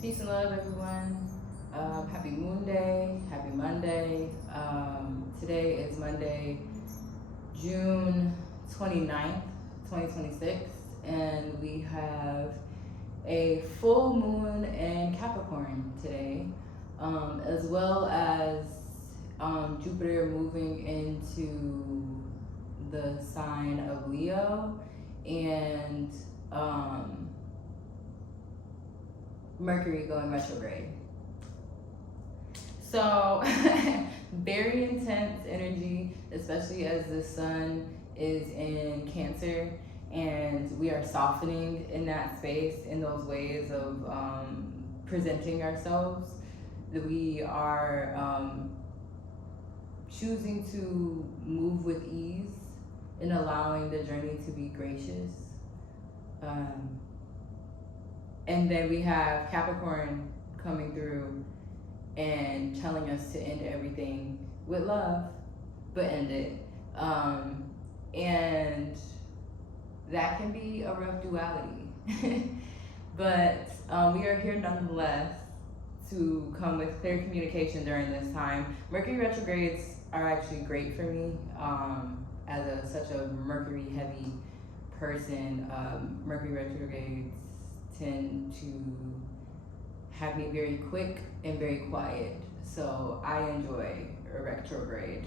Peace and love, everyone. Happy Moon Day. Happy Monday. Today is Monday, June 29th, 2026, and we have a full moon in Capricorn today, as well as Jupiter moving into the sign of Leo, and Mercury going retrograde. So very intense energy, especially as the sun is in Cancer, and we are softening in that space, in those ways of presenting ourselves. That we are choosing to move with ease and allowing the journey to be gracious. And then we have Capricorn coming through and telling us to end everything with love, but end it. And that can be a rough duality. But we are here nonetheless to come with clear communication during this time. Mercury retrogrades are actually great for me as such a Mercury heavy person. Mercury retrogrades tend to have me very quick and very quiet, so I enjoy a retrograde.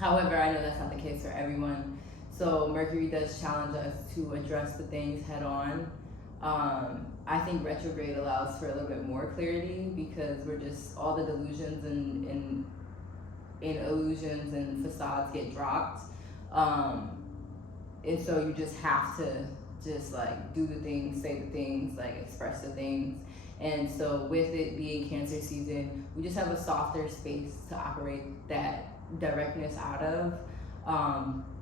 However, I know that's not the case for everyone, so Mercury does challenge us to address the things head on. I think retrograde allows for a little bit more clarity because we're just, all the delusions and illusions and facades get dropped, and so you just have to just like do the things, say the things, like express the things. And so with it being Cancer season, we just have a softer space to operate that directness out of.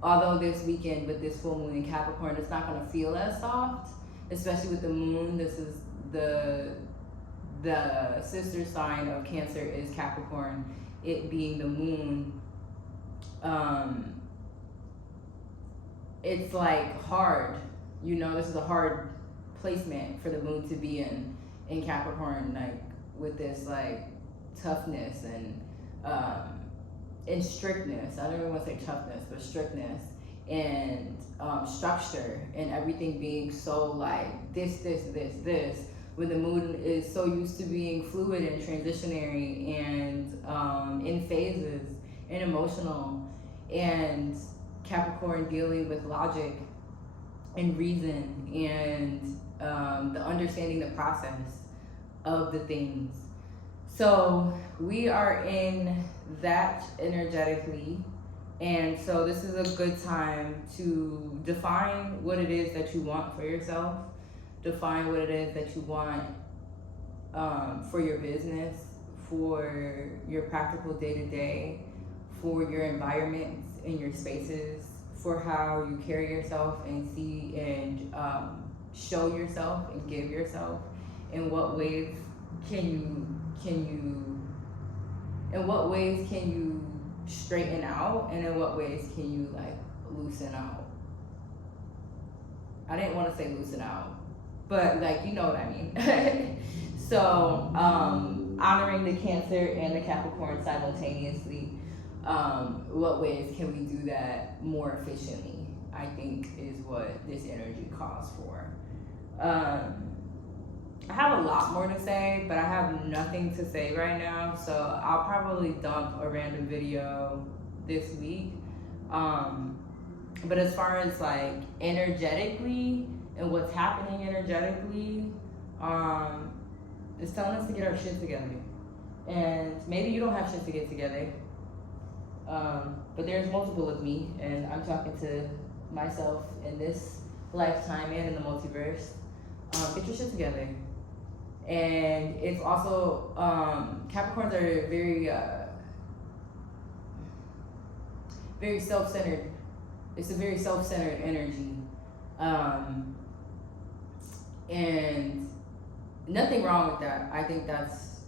Although this weekend with this full moon in Capricorn, it's not gonna feel as soft, especially with the moon. This is the sister sign of Cancer is Capricorn, it being the moon. It's like hard. You know, this is a hard placement for the moon to be in Capricorn, like with this like toughness and strictness. I don't even want to say toughness, but strictness and structure, and everything being so like this, when the moon is so used to being fluid and transitionary and in phases and emotional, and Capricorn dealing with logic and reason and the understanding the process of the things. So we are in that energetically, and so this is a good time to define what it is that you want for yourself, define what it is that you want for your business, for your practical day-to-day, for your environments and your spaces, for how you carry yourself and see and show yourself and give yourself. In what ways can you straighten out, and in what ways can you like loosen out? I didn't want to say loosen out, but like, you know what I mean. So honoring the Cancer and the Capricorn simultaneously, what ways can we do that more efficiently, I think is what this energy calls for. I have a lot more to say, but I have nothing to say right now, so I'll probably dump a random video this week. But as far as like energetically and what's happening energetically, it's telling us to get our shit together. And maybe you don't have shit to get together, but there's multiple of me, and I'm talking to myself in this lifetime and in the multiverse. Get your shit together. And it's also, Capricorns are very self-centered. It's a very self-centered energy. And nothing wrong with that. I think that's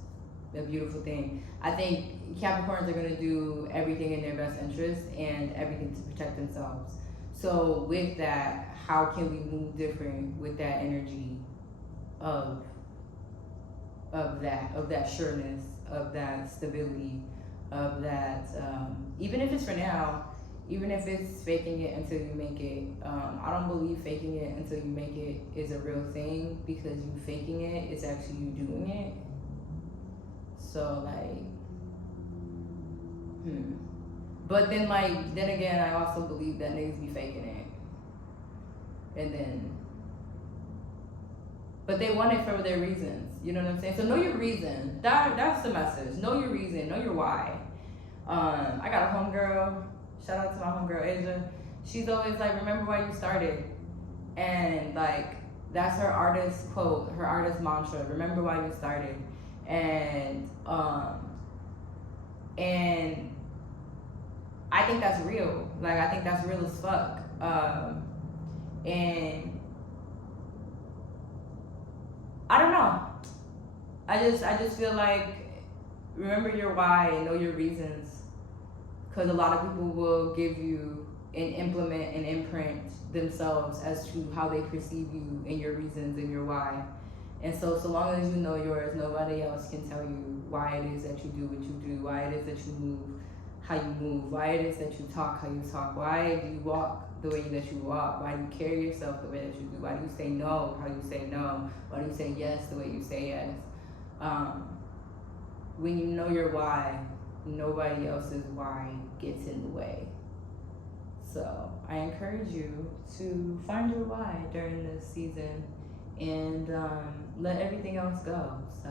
a beautiful thing. I think Capricorns are going to do everything in their best interest and everything to protect themselves. So with that, how can we move different with that energy of of that sureness, of that stability, of that, even if it's for now, even if it's faking it until you make it. I don't believe faking it until you make it is a real thing, because you faking it is actually you doing it. So like, but then like, then again, I also believe that niggas be faking it, and then, but they want it for their reasons. You know what I'm saying? So know your reason. That's the message. Know your reason. Know your why. I got a homegirl. Shout out to my homegirl Asia. She's always like, remember why you started, and like that's her artist quote, her artist mantra. Remember why you started, and I think that's real. Like I think that's real as fuck. And I don't know. I just feel like, remember your why and know your reasons, because a lot of people will give you and implement and imprint themselves as to how they perceive you and your reasons and your why. And so long as you know yours, nobody else can tell you why it is that you do what you do, why it is that you move how you move, why it is that you talk how you talk, why do you walk the way that you walk, why do you carry yourself the way that you do, why do you say no how you say no, why do you say yes the way you say yes. When you know your why, nobody else's why gets in the way. So I encourage you to find your why during this season, and let everything else go. So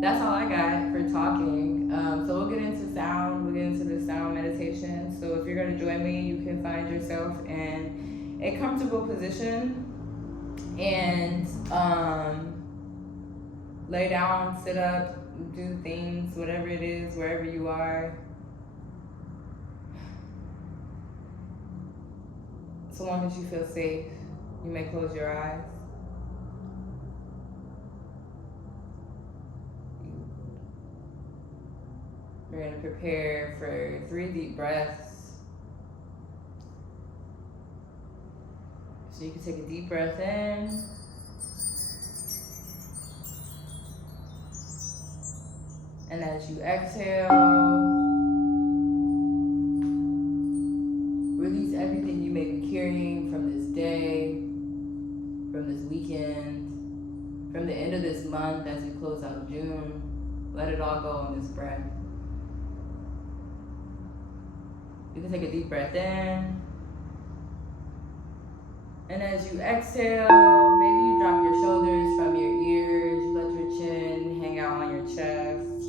that's all I got for talking. So we'll get into sound. We'll get into the sound meditation. So if you're going to join me, you can find yourself in a comfortable position and lay down, sit up, do things, whatever it is, wherever you are. So long as you feel safe, you may close your eyes. We're going to prepare for 3 deep breaths. So you can take a deep breath in. And as you exhale, release everything you may be carrying from this day, from this weekend, from the end of this month as we close out June. Let it all go on this breath. You can take a deep breath in. And as you exhale, maybe you drop your shoulders from your ears, you let your chin hang out on your chest.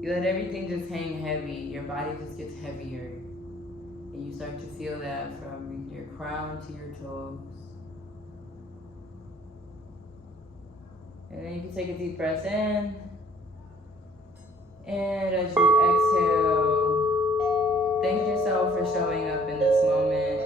You let everything just hang heavy, your body just gets heavier. And you start to feel that from your crown to your toes. And then you can take a deep breath in. And as you exhale, thank yourself for showing up in this moment.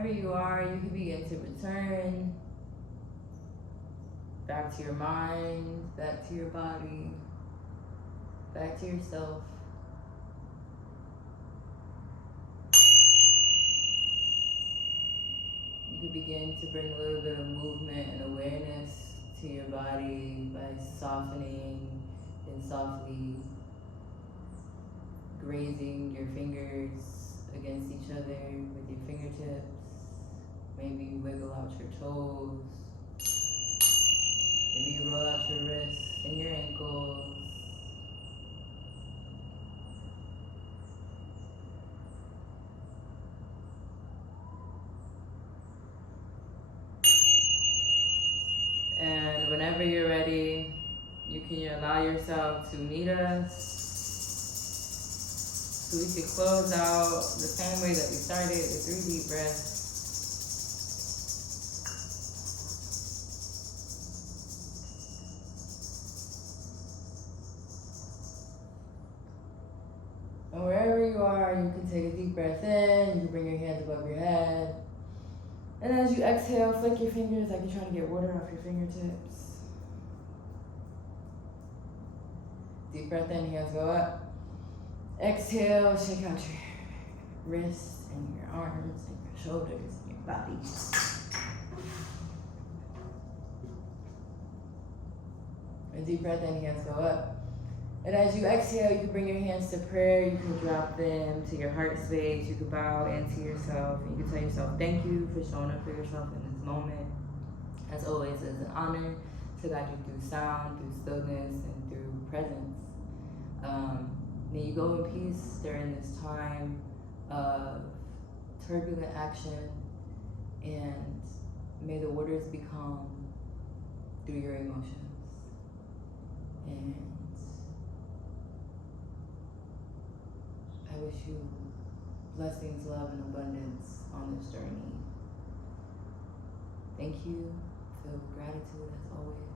wherever you are, you can begin to return back to your mind, back to your body, back to yourself. You could begin to bring a little bit of movement and awareness to your body by softening and softly grazing your fingers against each other with your fingertips. Maybe you wiggle out your toes. Maybe you roll out your wrists and your ankles. And whenever you're ready, you can allow yourself to meet us. So we can close out the same way that we started with 3 deep breaths. And wherever you are, you can take a deep breath in, you can bring your hands above your head. And as you exhale, flick your fingers like you're trying to get water off your fingertips. Deep breath in, hands go up. Exhale, shake out your wrists and your arms and your shoulders and your body. And deep breath in, hands go up. And as you exhale, you can bring your hands to prayer. You can drop them to your heart space. You can bow into yourself. And you can tell yourself, thank you for showing up for yourself in this moment. As always, it's an honor to guide you through sound, through stillness, and through presence. May you go in peace during this time of turbulent action, and may the waters be calm through your emotions. And I wish you blessings, love, and abundance on this journey. Thank you. Filled with gratitude as always.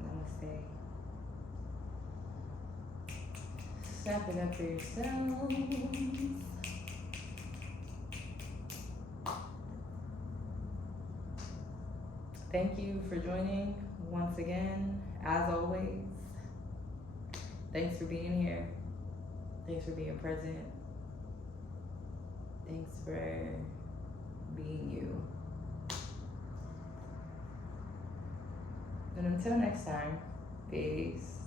Namaste. Snap it up for yourselves. Thank you for joining once again, as always. Thanks for being here. Thanks for being present. Thanks for being you. And until next time, peace.